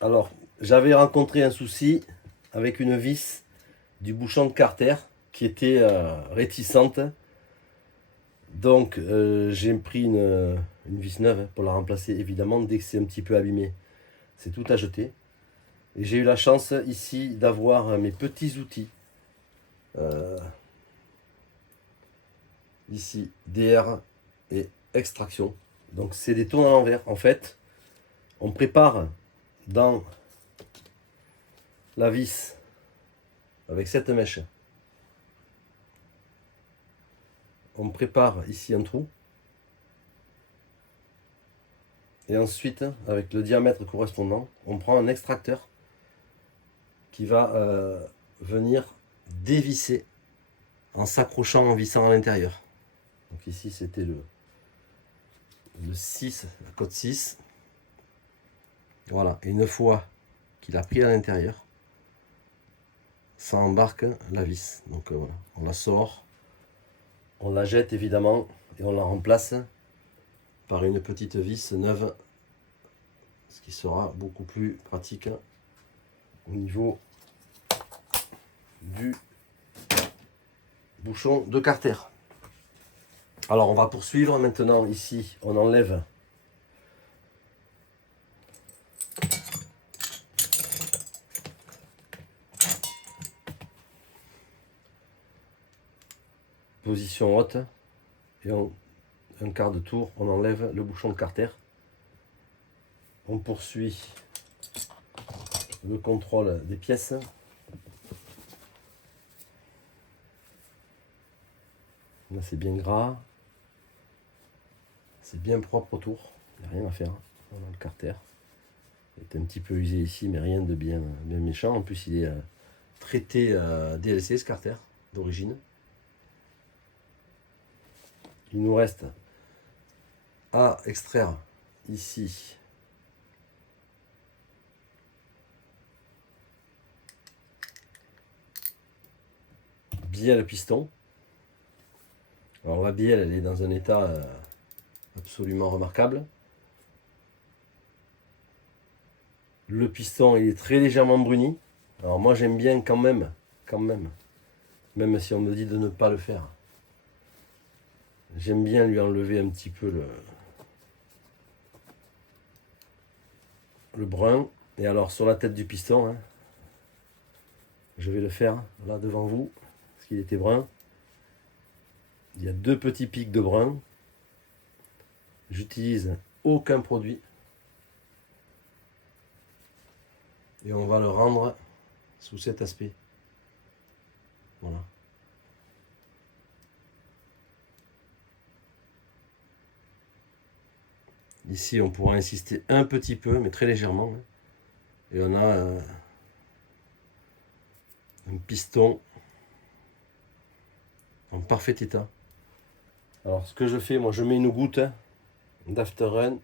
Alors, j'avais rencontré un souci avec une vis du bouchon de Carter qui était réticente. Donc, j'ai pris une vis neuve pour la remplacer, évidemment, dès que c'est un petit peu abîmé. C'est tout à jeter. Et j'ai eu la chance ici d'avoir mes petits outils. Euh, Ici, DR et extraction. Donc, c'est des tours à l'envers. En fait, on prépare dans la vis avec cette mèche. On prépare ici un trou. Et ensuite, avec le diamètre correspondant, on prend un extracteur qui va venir dévisser en s'accrochant, en vissant à l'intérieur. Donc ici, c'était le 6, la cote 6. Voilà, et une fois qu'il a pris à l'intérieur, ça embarque la vis. Donc voilà, on la sort, on la jette évidemment et on la remplace par une petite vis neuve, ce qui sera beaucoup plus pratique au niveau du bouchon de Carter. Alors on va poursuivre maintenant. Ici on enlève position haute et un quart de tour on enlève le bouchon de Carter. On poursuit le contrôle des pièces. Là c'est bien gras, c'est bien propre autour, il n'y a rien à faire. Voilà, le Carter est un petit peu usé ici, mais rien de bien méchant. En plus il est traité DLC, ce Carter d'origine. Il nous reste à extraire ici bielle piston. Alors la bielle, elle est dans un état absolument remarquable. Le piston, il est très légèrement bruni. Alors moi j'aime bien quand même, même si on me dit de ne pas le faire. J'aime bien lui enlever un petit peu le brun. Et alors sur la tête du piston, hein, je vais le faire là devant vous, parce qu'il était brun. Il y a deux petits pics de brun. J'utilise aucun produit. Et on va le rendre sous cet aspect. Voilà. Ici, on pourra insister un petit peu, mais très légèrement. Et on a un piston en parfait état. Alors, ce que je fais, moi, je mets une goutte d'Afterrun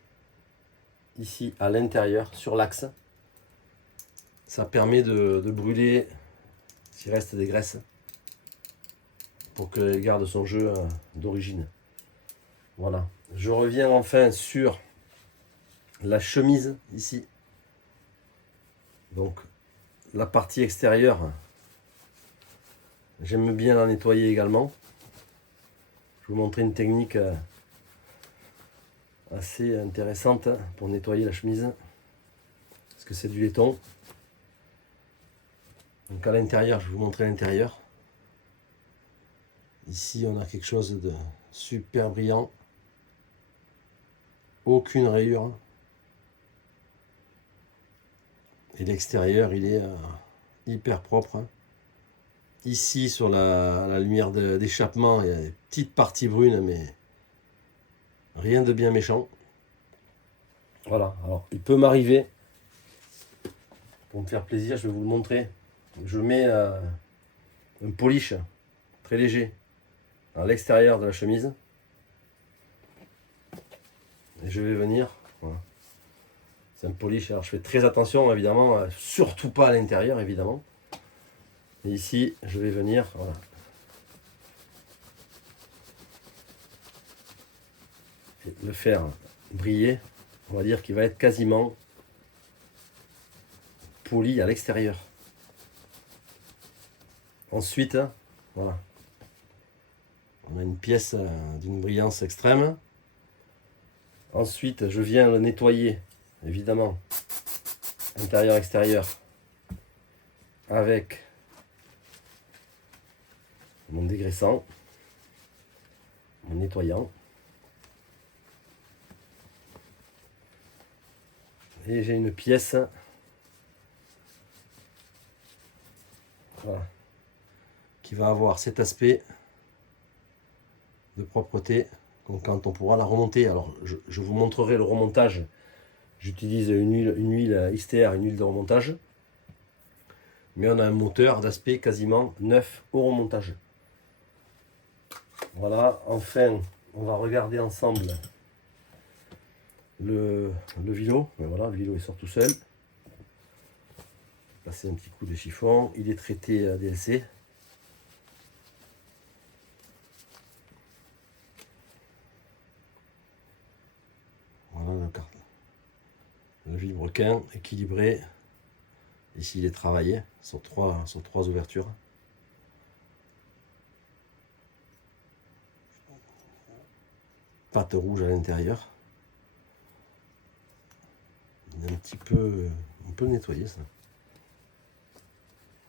ici à l'intérieur, sur l'axe. Ça permet de brûler s'il reste des graisses pour qu'elle garde son jeu d'origine. Voilà. Je reviens enfin sur la chemise ici. Donc, la partie extérieure, j'aime bien la nettoyer également. Je vais vous montrer une technique assez intéressante pour nettoyer la chemise. Parce que c'est du laiton. Donc à l'intérieur, je vais vous montrer l'intérieur. Ici, on a quelque chose de super brillant. Aucune rayure. Et l'extérieur, il est hyper propre. Ici, sur la lumière d'échappement, il y a des petites parties brunes, mais rien de bien méchant. Voilà, alors il peut m'arriver, pour me faire plaisir, je vais vous le montrer. Je mets un polish très léger à l'extérieur de la chemise. Et je vais venir, voilà. C'est un polish, alors je fais très attention évidemment, surtout pas à l'intérieur évidemment. Et ici, je vais venir, voilà. Et le faire briller, on va dire qu'il va être quasiment poli à l'extérieur. Ensuite, voilà. On a une pièce d'une brillance extrême. Ensuite, je viens le nettoyer, évidemment, intérieur-extérieur, avec mon dégraissant, mon nettoyant. Et j'ai une pièce, voilà, qui va avoir cet aspect de propreté. Donc quand on pourra la remonter, alors je vous montrerai le remontage. J'utilise une huile XTR, une huile de remontage. Mais on a un moteur d'aspect quasiment neuf au remontage. Voilà, enfin, on va regarder ensemble le vélo. Ben voilà, le vélo il sort tout seul. Passer un petit coup de chiffon. Il est traité DLC. Voilà le vilebrequin équilibré. Ici il est travaillé sur trois ouvertures. Pâte rouge à l'intérieur. Il est un petit peu, on peut le nettoyer ça.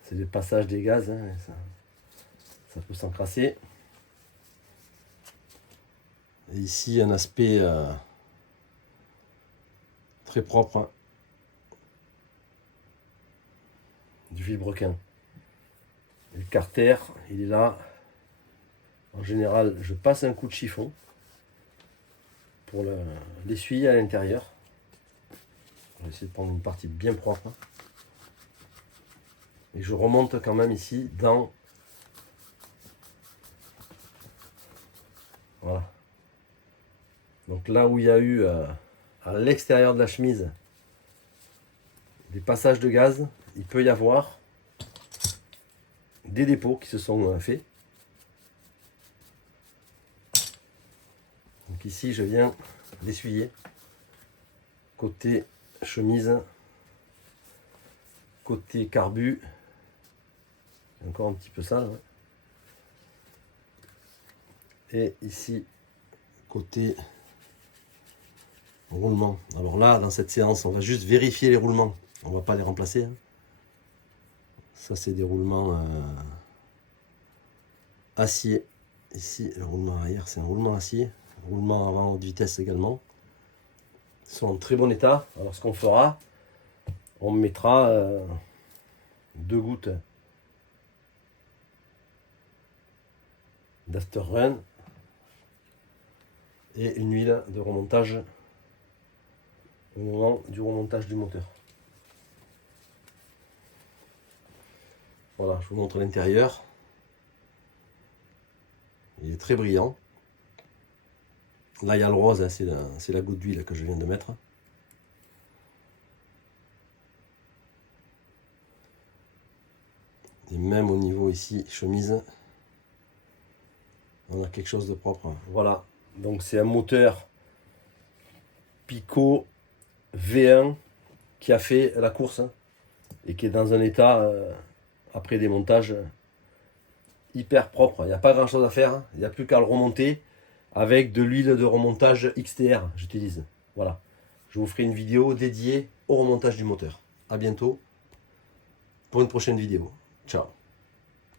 C'est le passage des gaz, hein, ça peut s'encrasser. Et ici un aspect très propre, hein, du vilebrequin. Et le carter, il est là. En général, je passe un coup de chiffon pour l'essuyer à l'intérieur. On va essayer de prendre une partie bien propre. Et je remonte quand même ici dans... Voilà. Donc là où il y a eu à l'extérieur de la chemise des passages de gaz, il peut y avoir des dépôts qui se sont faits. Donc ici je viens l'essuyer côté chemise, côté carbu, encore un petit peu sale, ouais. Et ici côté roulement. Alors là dans cette séance on va juste vérifier les roulements, on va pas les remplacer, hein. Ça c'est des roulements acier. Ici le roulement arrière c'est un roulement acier, roulement avant haute vitesse également. Ils sont en très bon état. Alors ce qu'on fera, on mettra 2 gouttes d'after run et une huile de remontage au moment du remontage du moteur. Voilà, je vous montre l'intérieur. Il est très brillant. Là, il y a le rose, hein, c'est la goutte d'huile que je viens de mettre. Et même au niveau ici, chemise, on a quelque chose de propre. Voilà, donc c'est un moteur Pico V1 qui a fait la course et qui est dans un état, après démontage, hyper propre. Il n'y a pas grand chose à faire, il n'y a plus qu'à le remonter avec de l'huile de remontage XTR, j'utilise. Voilà, je vous ferai une vidéo dédiée au remontage du moteur. A bientôt pour une prochaine vidéo. Ciao.